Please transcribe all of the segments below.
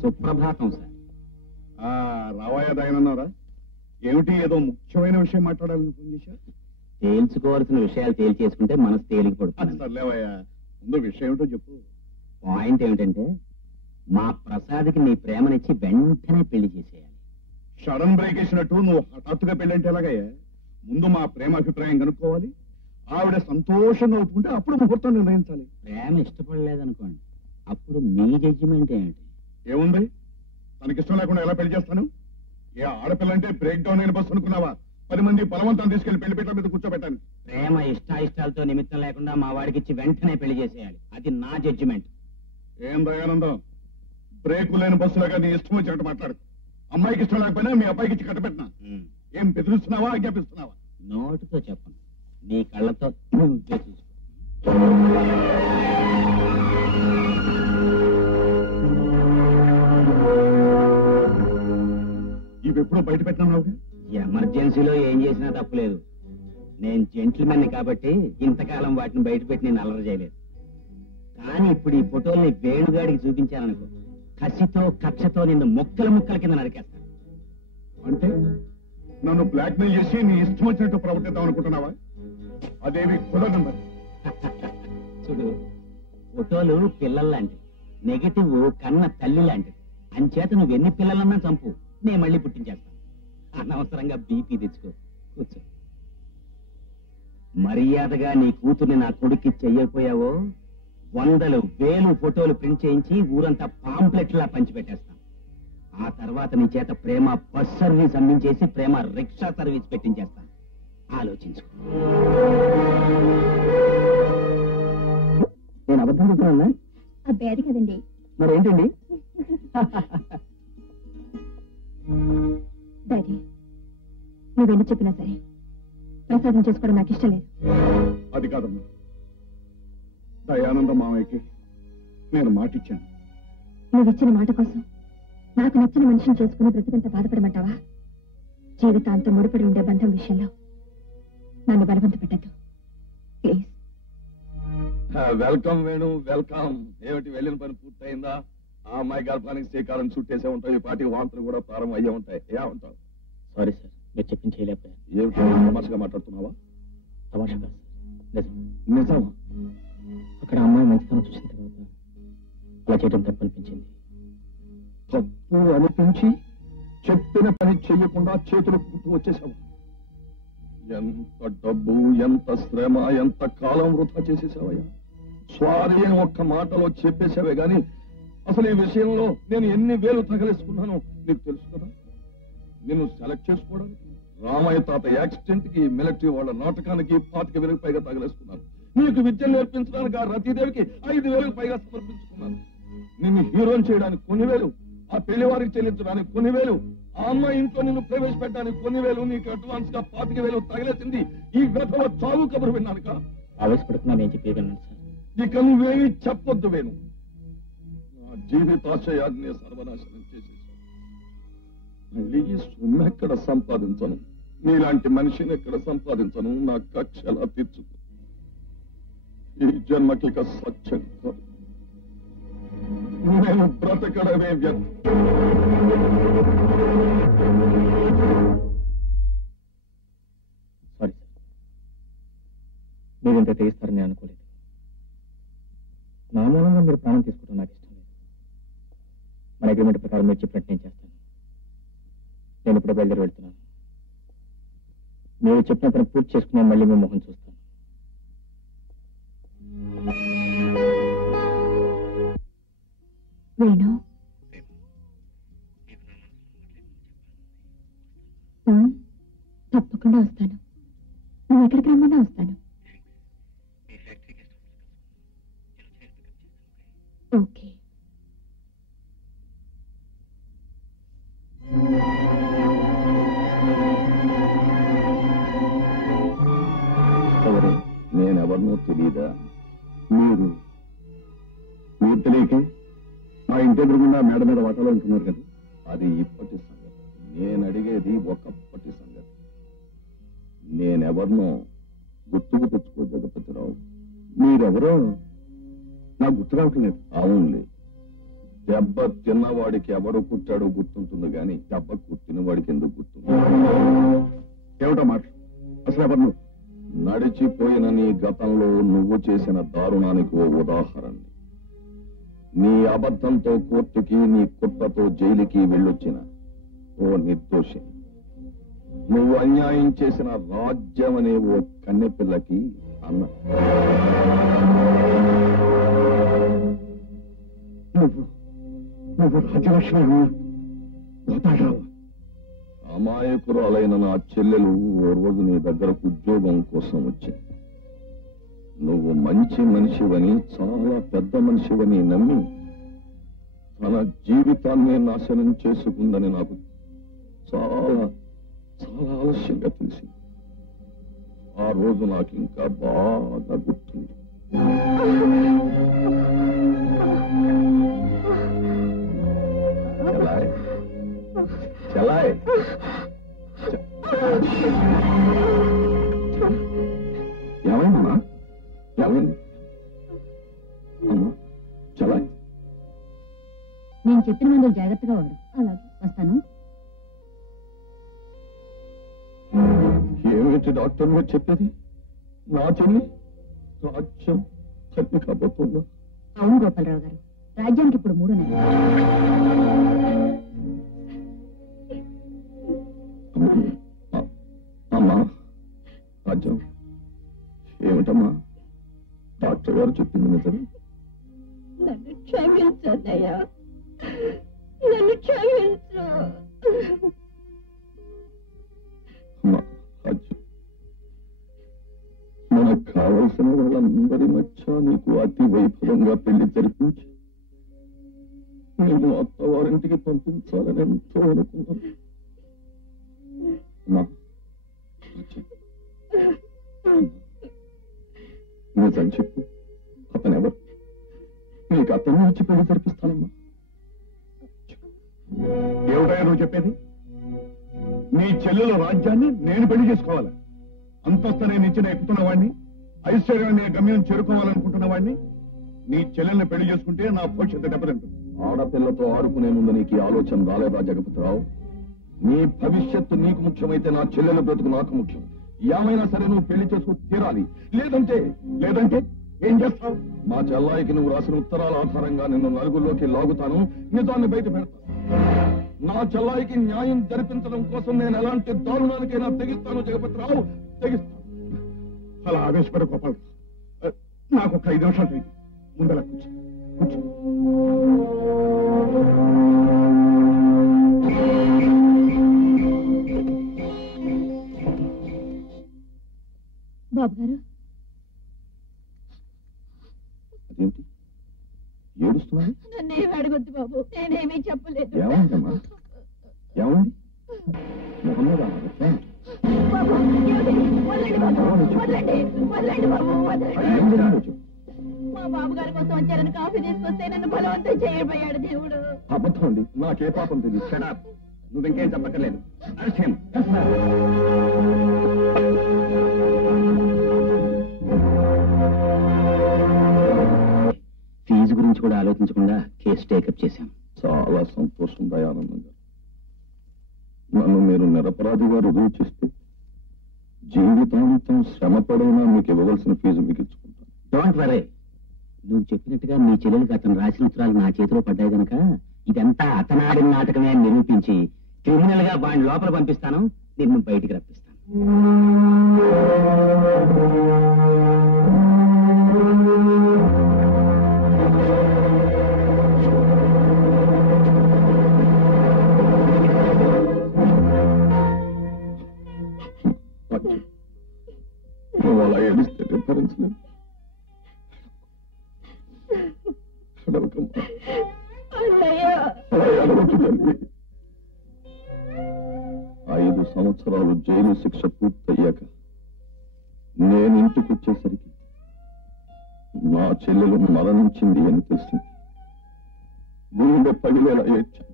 సుప్రభాతం sir. రావయ్య దాయనన్నారా? ఏమిటి, ఏదో ముఖ్యమైన విషయం మాట్లాడాలని ఫోన్ చేశా? తేల్చుకోవాల్సిన విషయాలు తేల్చేసుకుంటే మనసు తేలిక పడుతుంది. సర్లేవయ్యా, ముందు విషయం ఏమిటో చెప్పు. పాయింట్ ఏమిటంటే మా ప్రసాద్కి నీ ప్రేమనిచ్చి వెంటనే పెళ్లి చేసేయాలి. సడన్ బ్రేక్ వేసినట్టు నువ్వు హఠాత్తుగా పెళ్ళంటే ఎలాగయ్యా? ముందు మా ప్రేమ అభిప్రాయం కనుక్కోవాలి. ఆవిడ సంతోషంగా ఒప్పుకుంటే అప్పుడు ముహూర్తం నిర్ణయించాలి. ప్రేమ ఇష్టపడలేదనుకోండి, అప్పుడు మీ జడ్జిమెంట్ ఏమిటి? ఏముంది, తనకిష్టం లేకుండా ఎలా పెళ్లి చేస్తాను? ఏ ఆడపిల్లంటే బ్రేక్ డౌన్ అయిన బస్సు అనుకున్నావా? 10 మంది బలవంతాన్ని తీసుకెళ్లి పెళ్లి పీటల మీద కూర్చోబెట్టాను. ప్రేమ ఇష్టాయిష్టాలతో నిమిత్తం లేకుండా మా వాడికి ఇచ్చి వెంటనే పెళ్లి చేసేయాలి. అది నా జడ్జిమెంట్. ఏం దయానందం, బ్రేకు లేని బస్సులాగా నీ ఇష్టం వచ్చినట్టు మాట్లాడు. అమ్మాయికి ఇష్టం లేకపోయినా మీ అబ్బాయికి ఇచ్చి కట్టబెట్టినా. ఏం బెదిరిస్తున్నావా, ఆజ్ఞాపిస్తున్నావా? నోటితో చెప్పను, నీ కళ్ళతో నువ్వే చూసుకో. ఇవి ఎప్పుడో బయట పెట్టినావుగా? ఎమర్జెన్సీలో ఏం చేసినా తప్పులేదు. నేను జెంట్లమెన్ని కాబట్టి ఇంతకాలం వాటిని బయట పెట్టి నేను అల్లరి చేయలేదు. కానీ ఇప్పుడు ఈ ఫోటోల్ని వేణుగాడికి చూపించాననుకో, కసితో కక్షతో నిన్ను ముక్కల ముక్కల కింద నరికేస్తాను. అంటే నన్ను బ్లాక్ మెయిల్ చేసి నీ ఇష్టం వచ్చినట్టు ప్రవర్తిద్దాం అనుకుంటున్నావా? అదేవి కుదరదు మరి. చూడు, ఫోటోలు పిల్లల్లాంటివి, నెగటివ్ కన్న తల్లి లాంటివి. అంచేత నువ్వెన్ని పిల్లలన్నా చంపు, నేను మళ్ళీ పుట్టించేస్తాను. అనవసరంగా బీపీ తెచ్చుకో. కూర్చో. మర్యాదగా నీ కూతుర్ని నా కొడుక్కి చెయ్యకపోయావో 100, 1000 ఫోటోలు ప్రింట్ చేయించి ఊరంతా పాంప్లెట్లా పంచిపెట్టేస్తాం. ఆ తర్వాత నీ చేత ప్రేమ బస్ సర్వీస్ అందించేసి ప్రేమ రిక్షా సర్వీస్ పెట్టించేస్తాను. ఆలోచించుకో. నేను అబద్ధం చెప్తున్నా? అబ్బాయి కదండి. మరేంటండి? డాడీ, నువ్వెన్ని చెప్పినా సరే ప్రసాదం చేసుకోవడం నాకు ఇష్టం లేదు. అది కాదమ్మా, దయానంద మామయ్యకి నేను మాటిచ్చాను. నువ్విచ్చిన మాట కోసం నాకు నచ్చిన మనిషిని చేసుకుని బ్రతికంత బాధపడమంటావా? జీవితాంతం ముడిపడి ఉండే బంధం విషయంలో నన్ను బలవంత పెట్టద్దు ప్లీజ్. Welcome Venu, welcome. ఏమిటి, వెళ్ళిన పని పూర్తయిందా? ఆ అమ్మాయి గర్భానికి శ్రీకారం చుట్టేసే ఉంటాయి. పార్టీ వాంతులు కూడా ప్రారంభం అయ్యే ఉంటాయి. ఏమంటావు? సారీ సార్, మీరు చెప్పింది చేయలేకపోయాను. ఏమిటి, తమాషగా మాట్లాడుతున్నావా? తమాషా కాదు సార్, నిజమా? అక్కడ అమ్మాయి మంచితనం చూసిన తర్వాత అలా చేయడం తప్పు అనిపించింది. తప్పు అనిపించి చెప్పిన పని చెయ్యకుండా చేతులు కుట్టు వచ్చేసావు. ఎంత డబ్బు, ఎంత శ్రమ, ఎంత కాలం వృధా చేసేసావయ్యా. స్వారీ అని ఒక్క మాటలో చెప్పేసావే గాని అసలు ఈ విషయంలో నేను ఎన్ని వేలు తగలేసుకున్నానో నీకు తెలుసు కదా. నిన్ను సెలెక్ట్ చేసుకోవడానికి రామయ్య తాత యాక్సిడెంట్ కి, మిలిటరీ వాళ్ళ నాటకానికి 25,000 పైగా తగలేసుకున్నాను. నీకు విద్య నేర్పించడానికి ఆ రతీదేవికి 5,000 పైగా సమర్పించుకున్నాను. నిన్ను హీరోని చేయడానికి కొన్ని వేలు, ఆ పెళ్లి వారికి చెల్లించడానికి కొన్ని వేలు, ఆ అమ్మాయి ఇంట్లో నిన్ను ప్రవేశపెట్టడానికి కొన్ని వేలు, నీకు అడ్వాన్స్ గా 25,000 తగిలేసింది. ఈ వ్యధవ చావు కబురు విన్నానుక. ఆవేశపడుతున్నా నేను చెప్పేయగలను సార్. ఇక నువ్వేమీ చెప్పొద్దు వేణు. నా జీవితాశయాన్ని సర్వనాశనం చేసేసావు. మళ్ళీ ఈ సొమ్ము ఎక్కడ సంపాదించను, నీలాంటి మనిషిని ఎక్కడ సంపాదించను, నా కక్ష ఎలా తీర్చుకో. ఈ జన్మకి ఇక సత్యం కాదు, నేను బ్రతకడమే వ్యర్థం. సారీ సార్, మీరింత తెగిస్తారని అనుకోలేదు. నా మూలంగా మీరు ప్రాణం తీసుకోవడం నాకు ఇష్టం లేదు. మన అగ్రిమెంట్ ప్రకారం మీరు చెప్పినట్టు నేను చేస్తాను. నేను ఇప్పుడు బయలుదేరి వెళ్తున్నాను. మీరు చెప్పిన పని పూర్తి చేసుకుని మళ్ళీ మీ మొహం చూస్తాను. వేణు, తప్పకుండా వస్తాను. నువ్వు ఎక్కడికి రమ్మన్నా వస్తాను. ఓకే. నేనెవరినో తెలియదా? మీరు తెలియకే మా ఇంటి ఎదురుగుండా మేడ మీద వాటలో ఉంటున్నారు కదా. అది ఇప్పటి సంగతి. నేను అడిగేది ఒకప్పటి సంగతి. నేనెవరినో గుర్తుకు తెచ్చుకో జగపతిరావు. మీరెవరో నాకు గుర్తు రావట్లేదు. అవునులే, దెబ్బ తిన్నవాడికి ఎవడు కుట్టాడో గుర్తుంటుంది కానీ దెబ్బ కుట్టిన వాడికి ఎందుకు గుర్తుంది? ఏమిటో మాట అసలు ఎవరు నువ్వు? నడిచిపోయిన నీ గతంలో నువ్వు చేసిన దారుణానికి ఓ ఉదాహరణ. నీ అబద్ధంతో కోర్టుకి, నీ కుట్రతో జైలుకి వెళ్ళొచ్చిన ఓ నిర్దోషి. నువ్వు అన్యాయం చేసిన రాజ్యం అనే ఓ కన్నెపిల్లకి అన్న. నువ్వు రాజ్యలక్ష్మి అమాయకురాలైన నా చెల్లెలు ఓ రోజు నీ దగ్గరకు ఉద్యోగం కోసం వచ్చింది. నువ్వు మంచి మనిషివని, చాలా పెద్ద మనిషివని నమ్మి తన జీవితాన్ని నాశనం చేసుకుందని నాకు చాలా చాలా ఆలస్యంగా తెలిసింది. ఆ రోజు నాకు ఇంకా బాగా గుర్తుంది. చలాయ్ ఏమైందమ్మా? ఏమైంది అమ్మా? చలాయ్, నేను చెప్పిన మందులు జాగ్రత్తగా వాడు. అలాగే వస్తాను. ఏమిటి డాక్టర్ గారు చెప్పేది? నా చెల్లి రాజ్యం తప్పి కాబోతుందా? అవును గోపాలరావు గారు, రాజ్యానికి ఇప్పుడు 3 నెలలు. అమ్మా రాజ్యం ఏమిటమ్మా? డాక్టర్ గారు చెప్పింది నిజమే? నన్ను క్షమించదయ్యా, నన్ను క్షమించు. అమ్మా రాజ్యం, మనకు కావలసిన వాళ్ళందరి మధ్య నీకు అతి వైభవంగా పెళ్లి జరిపించి నేను అత్తవారింటికి పంపించాలని ఎంతో అనుకున్నాను. అమ్మా నిజం చెప్పు, అతనెవరు? నీకు అతన్ని వచ్చి పెళ్లి జరిపిస్తానమ్మా. ఏమిటా నువ్వు చెప్పేది? నీ చెల్లెల రాజ్యాన్ని నేను పెళ్లి చేసుకోవాలా? అంతస్తు నేను ఇచ్చిన ఎక్కుతున్న వాడిని, ఐశ్వర్యం నేను గమ్యం చేరుకోవాలనుకుంటున్న వాడిని నీ చెల్లెల్ని పెళ్లి చేసుకుంటే నా భవిష్యత్తు దెబ్బతింటుంది. ఆడపిల్లతో ఆడుకునే ముందు నీకు ఈ ఆలోచన రాలేదా జగపతిరావు? నీ భవిష్యత్తు నీకు ముఖ్యమైతే నా చెల్లెల బ్రతుకు నాకు ముఖ్యం. ఏమైనా సరే నువ్వు పెళ్లి చేసుకుని తీరాలి. లేదంటే ఏం చేస్తావు? మా చెల్లాయికి నువ్వు రాసిన ఉత్తరాల ఆధారంగా నిన్ను నలుగురిలోకి లాగుతాను, నిజాన్ని బయట పెడతాను. నా చెల్లాయికి న్యాయం జరిపించడం కోసం నేను ఎలాంటి దారుణానికైనా తెగిస్తాను జగపతిరావు, తెగిస్తాను. అలా ఆవేశపడ గోపాలరావు, నాకు ఒక 5 నిమిషాలు తెలియదు. ముందలా కూర్చో కూర్చో. బాబు గారు, అదేమిటి ఏడుస్తున్నాడు? నన్నేమి అడగొద్దు బాబు, నేనేమీ చెప్పలేదు. ఏమైందమ్మా? ఏమైంది? ముఖం మీద బాబు, వదలండి బాబు, వదలండి, వదలండి బాబు, వదలండి. మా బాబు గారి కోసం వచ్చారని కాఫీ తీసుకొస్తే నన్ను బలవంతం చేయబోయాడు దేవుడు. అబద్ధం అండి, నాకే పాపం తెలియదు. షడప్, నువ్వు ఇంకేం చెప్పక్కర్లేదు. ఫీజు గురించి కూడా ఆలోచించకుండా కేసు టేకప్ చేశాం. చాలా సంతోషం దయానందంగా. నన్ను మీరు నిరపరాధిగా రుజువు చేస్తే జీవితాంతం శ్రమపడైనా మీకు ఇవ్వవలసిన ఫీజు మీకు ఇచ్చుకుంటాను. Don't worry. నువ్వు చెప్పినట్టుగా మీ చెల్లెలకు అతను రాసిన ఉత్తరాలు నా చేతిలో పడ్డాయి కనుక ఇదంతా అతనాడిన నాటకమే అని నిరూపించి క్రిమినల్ గా వాడిని లోపల పంపిస్తాను, నిన్ను బయటికి రప్పిస్తాను. నువ్వు అలా ఏడిస్తే భరించలేదు. 5 సంవత్సరాలు జైలు శిక్ష పూర్తయ్యాక నేను ఇంటికి వచ్చేసరికి నా చెల్లెలు మరణించింది అని తెలిసింది. గుండె పగిలేలా ఏడ్చాను.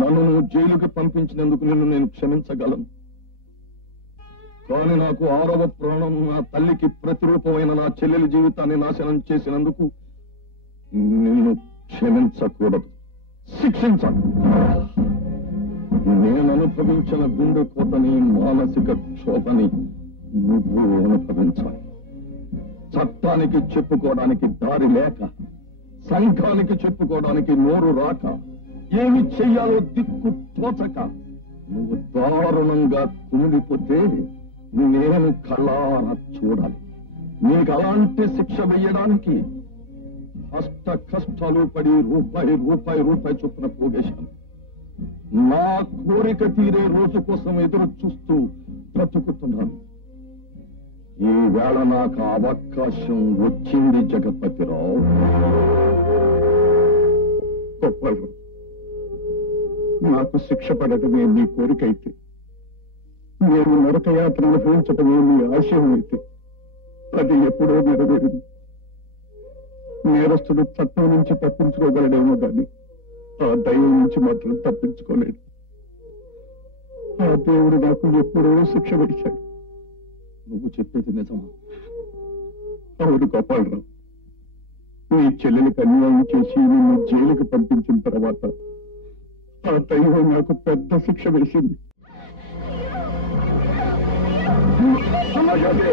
నన్ను నువ్వు జైలుకి పంపించినందుకు నిన్ను నేను క్షమించగలను, కానీ నాకు 6వ ప్రాణం నా తల్లికి ప్రతిరూపమైన నా చెల్లెలి జీవితాన్ని నాశనం చేసినందుకు నిన్ను క్షమించకూడదు, శిక్షించాలి. నేను అనుభవించిన గుండె కోతని, మానసిక క్షోభని నువ్వు అనుభవించాలి. చట్టానికి చెప్పుకోవడానికి దారి లేక, సంఘానికి చెప్పుకోవడానికి నోరు రాక, ఏమి చెయ్యాలో దిక్కు తోచక నువ్వు దారుణంగా కుమిలిపోతే నేను కళ్ళారా చూడాలి. నీకు అలాంటి శిక్ష వెయ్యడానికి అష్ట కష్టాలు పడి రూపాయి చొప్పున పోగేశాను. నా కోరిక తీరే రోజు కోసం ఎదురు చూస్తూ బ్రతుకుతున్నాను. ఈ వేళ నాకు అవకాశం వచ్చింది జగపతిరావు. గొప్పలు, నాకు శిక్ష పడటమే నీ కోరిక అయితే, నేను నరకయాత్ర అనుభవించటమే నీ ఆశయం అయితే, అది ఎప్పుడో నెరవేరింది. నేరస్తుడు చట్టం నుంచి తప్పించుకోగలడేమో కానీ ఆ దైవం నుంచి మాత్రం తప్పించుకోలేడు. ఆ దేవుడు నాకు ఎప్పుడో శిక్ష వేశాడు. నువ్వు చెప్పేది నిజమా? అవును గోపాలరావు, నీ చెల్లెలకు అన్యాయం చేసి నిన్ను జైలుకు పంపించిన తర్వాత ఆ దైవం నాకు పెద్ద శిక్ష వేసింది. అలాగే